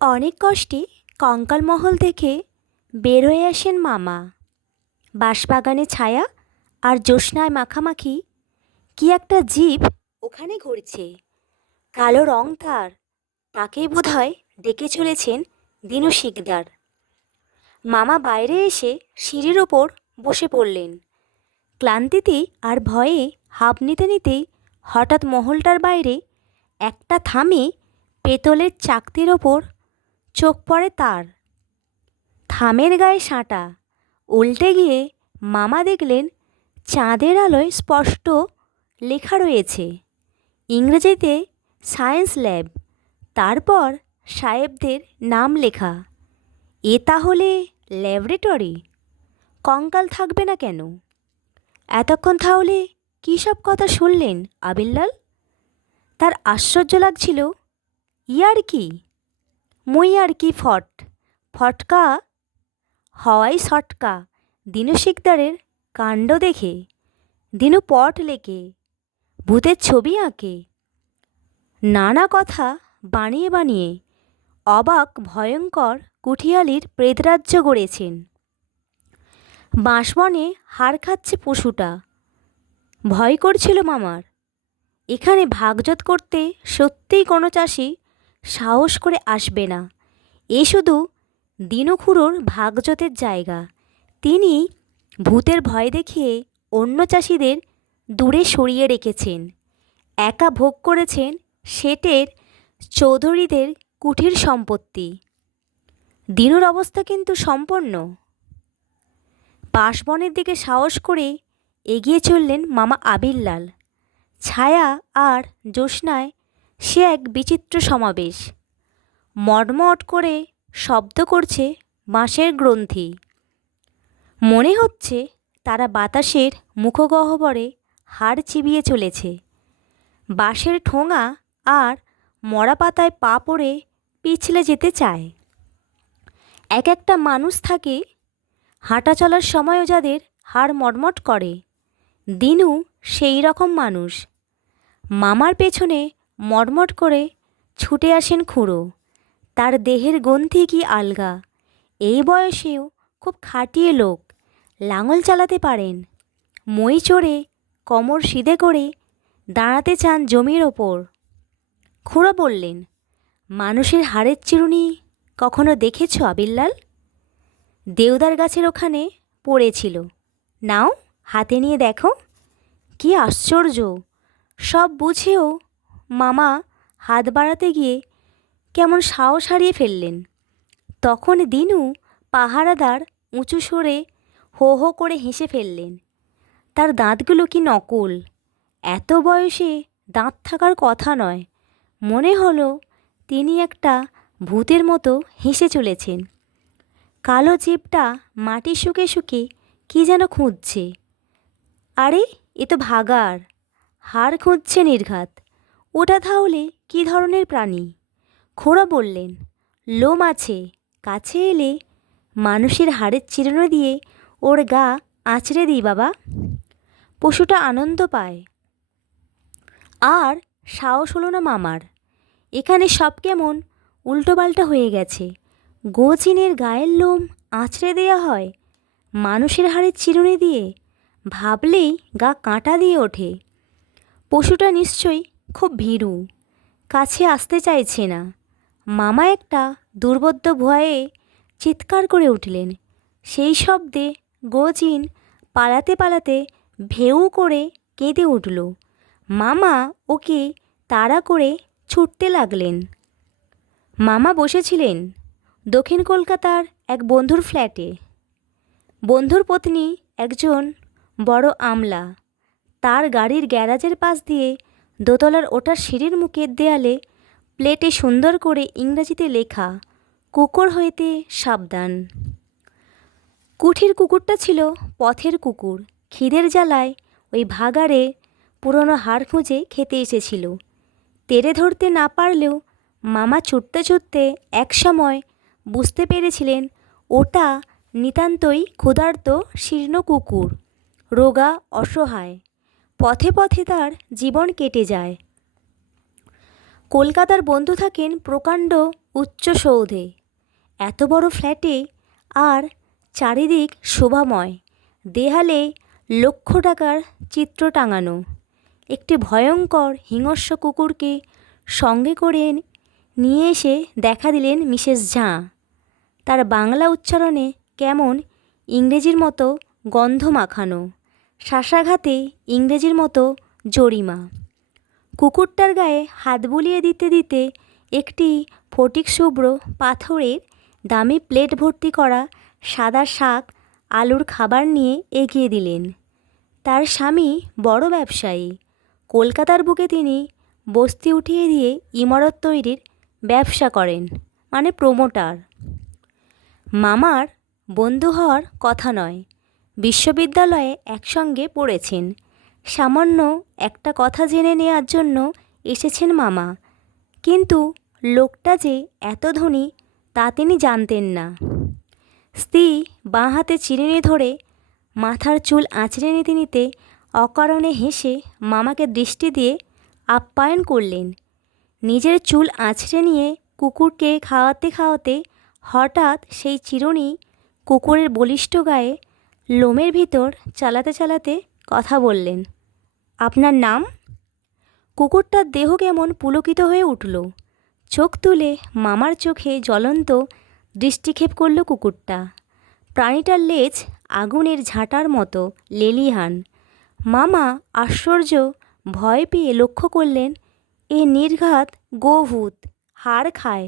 অনেক কষ্টে কঙ্কালমহল থেকে বের হয়ে আসেন মামা। বাঁশবাগানে ছায়া আর জ্যোৎস্নায় মাখামাখি কি একটা জীব ওখানে ঘুরছে। কালো রং তার, তাকেই বোধহয় ডেকে চলেছেন দিনু শিকদার। মামা বাইরে এসে সিঁড়ির ওপর বসে পড়লেন। ক্লান্তিতে আর ভয়ে হাঁপ নিতে নিতেই হঠাৎ মহলটার বাইরে একটা থামে পেতলের চাকতির ওপর চোখ পড়ে তার। থামের গায়ে সাঁটা উল্টে গিয়ে মামা দেখলেন চাঁদের আলোয় স্পষ্ট লেখা রয়েছে ইংরেজিতে সায়েন্স ল্যাব, তারপর সাহেবদের নাম লেখা। এ তাহলে ল্যাবরেটরি? কঙ্কাল থাকবে না কেন? এতক্ষণ তাহলে কী সব কথা শুনলেন আবিল্লাল? তার আশ্চর্য লাগছিল। ইয়ার কি মুই আর কি ফটকা হওয়াই সটকা। দিনু শিকদারের কাণ্ড দেখে দিনু পট লেকে ভূতের ছবি আঁকে, নানা কথা বানিয়ে বানিয়ে অবাক ভয়ঙ্কর কুঠিয়ালির প্রেতরাজ্য গড়েছেন। বাঁশবনে হাড় খাচ্ছে পশুটা। ভয় করছিল মামার। এখানে ভাগজত করতে সত্যিই কোনো চাষি সাহস করে আসবে না। এ শুধু দিনুখুড়োর ভাগজতের জায়গা। তিনি ভূতের ভয় দেখিয়ে অন্য চাষিদের দূরে সরিয়ে রেখেছেন। একা ভোগ করেছেন শেটের চৌধুরীদের কুঠির সম্পত্তি। দিনুর অবস্থা কিন্তু সম্পন্ন। বাঁশবনের দিকে সাহস করে এগিয়ে চললেন মামা আবিল্লাল। ছায়া আর জ্যোৎস্নায় সে এক বিচিত্র সমাবেশ। মটমট করে শব্দ করছে বাঁশের গ্রন্থি। মনে হচ্ছে তারা বাতাসের মুখগহ্বরে হাড় চিবিয়ে চলেছে। বাঁশের ঠোঙা আর মরা পাতায় পা পড়ে পিছলে যেতে চায়। এক একটা মানুষ থাকে হাঁটা চলার সময়ও যাদের হাড় মটমট করে। দিনু সেই রকম মানুষ। মামার পেছনে মটমট করে ছুটে আসেন খুড়ো। তার দেহের গ্রন্থি কি আলগা। এই বয়সেও খুব খাটিয়ে লোক। লাঙল চালাতে পারেন। মই চড়ে কোমর সিধে করে দাঁড়াতে চান জমির ওপর। খুড়ো বললেন, মানুষের হাড়ের চিরুনি কখনো দেখেছ আবিল্লাল? দেওদার গাছের ওখানে পড়েছিল, নাও হাতে নিয়ে দেখো। কি আশ্চর্য! সব বুঝেও মামা হাত বাড়াতে গিয়ে কেমন সাহস হারিয়ে ফেললেন। তখন দিনু পাহারাদার উঁচু সরে হো হো করে হেসে ফেললেন। তার দাঁতগুলো কি নকল! এত বয়সে দাঁত থাকার কথা নয়। মনে হলো তিনি একটা ভূতের মতো হেসে চলেছেন। কালো জিভটা মাটি শুকে শুকে কি যেন খুঁজছে। আরে, এ তো ভাগাড়। হাড় খুঁজছে নির্ঘাত। ওটা তাহলে কী ধরনের প্রাণী? খুড়ো বললেন, লোম আছে, কাছে এলে মানুষের হাড়ের চিরুনি দিয়ে ওর গা আঁচড়ে দিই বাবা। পশুটা আনন্দ পায়। আর সাহস হলো না মামার। এখানে সব কেমন উল্টোপাল্টা হয়ে গেছে। গোচিনের গায়ের লোম আঁচড়ে দেওয়া হয় মানুষের হাড়ের চিরুনি দিয়ে। ভাবলেই গা কাঁটা দিয়ে ওঠে। পশুটা নিশ্চয়ই খুব ভীরু, কাছে আসতে চাইছে না। মামা একটা দুর্বোধ্য ভয়ে চিৎকার করে উঠলেন। সেই শব্দে গোচিন পালাতে পালাতে ভেউ করে কেঁদে উঠল। মামা ওকে তাড়া করে ছুটতে লাগলেন। মামা বসেছিলেন দক্ষিণ কলকাতার এক বন্ধুর ফ্ল্যাটে। বন্ধুর পত্নী একজন বড় আমলা। তার গাড়ির গ্যারাজের পাশ দিয়ে দোতলার ওঠার সিঁড়ির মুখের দেয়ালে প্লেটে সুন্দর করে ইংরেজিতে লেখা, কুকুর হইতে সাবধান। কুঠির কুকুরটা ছিল পথের কুকুর। খিদের জ্বালায় ওই ভাগাড়ে পুরনো হাড় খুঁজে খেতে এসেছিল। তেড়ে ধরতে না পারলেও মামা ছুটতে ছুটতে একসময় বুঝতে পেরেছিলেন ওটা নিতান্তই ক্ষুধার্ত শীর্ণ কুকুর, রোগা অসহায়। পথে পথে তার জীবন কেটে যায়। কলকাতার বন্ধু থাকেন প্রকাণ্ড উচ্চ সৌধে, এত বড় ফ্ল্যাটে, আর চারিদিক শোভাময়, দেয়ালে লক্ষ টাকার চিত্র টাঙানো। একটি ভয়ঙ্কর হিংস্র কুকুরকে সঙ্গে করে নিয়ে এসে দেখা দিলেন মিসেস ঝাঁ। তার বাংলা উচ্চারণে কেমন ইংরেজির মতো গন্ধ মাখানো, শ্বাসাঘাতে ইংরেজির মতো জরিমা। কুকুরটার গায়ে হাত বুলিয়ে দিতে দিতে একটি ফটিক শুভ্র পাথরের দামি প্লেট ভর্তি করা সাদা শাক আলুর খাবার নিয়ে এগিয়ে দিলেন। তার স্বামী বড় ব্যবসায়ী। কলকাতার বুকে তিনি বস্তি উঠিয়ে দিয়ে ইমারত তৈরির ব্যবসা করেন, মানে প্রমোটার। মামার বন্ধু হওয়ার কথা নয়, বিশ্ববিদ্যালয়ে একসঙ্গে পড়েছেন। সামান্য একটা কথা জেনে নেওয়ার জন্য এসেছেন মামা, কিন্তু লোকটা যে এত ধনী তা তিনি জানতেন না। স্ত্রী বাঁ হাতে চিরুনি ধরে মাথার চুল আঁচড়ে নিতে নিতে অকারণে হেসে মামাকে দৃষ্টি দিয়ে আপ্যায়ন করলেন। নিজের চুল আঁচড়ে নিয়ে কুকুরকে খাওয়াতে খাওয়াতে হঠাৎ সেই চিরুনি কুকুরের বলিষ্ঠ গায়ে লোমের ভিতর চালাতে চালাতে কথা বললেন, আপনার নাম? কুকুরটার দেহ কেমন পুলকিত হয়ে উঠল। চোখ তুলে মামার চোখে জ্বলন্ত দৃষ্টিক্ষেপ করল কুকুরটা। প্রাণীটার লেজ আগুনের ঝাঁটার মতো লেলিহান। মামা আশ্চর্য ভয় পেয়ে লক্ষ্য করলেন, এ নির্ঘাত গোভূত, হাড় খায়।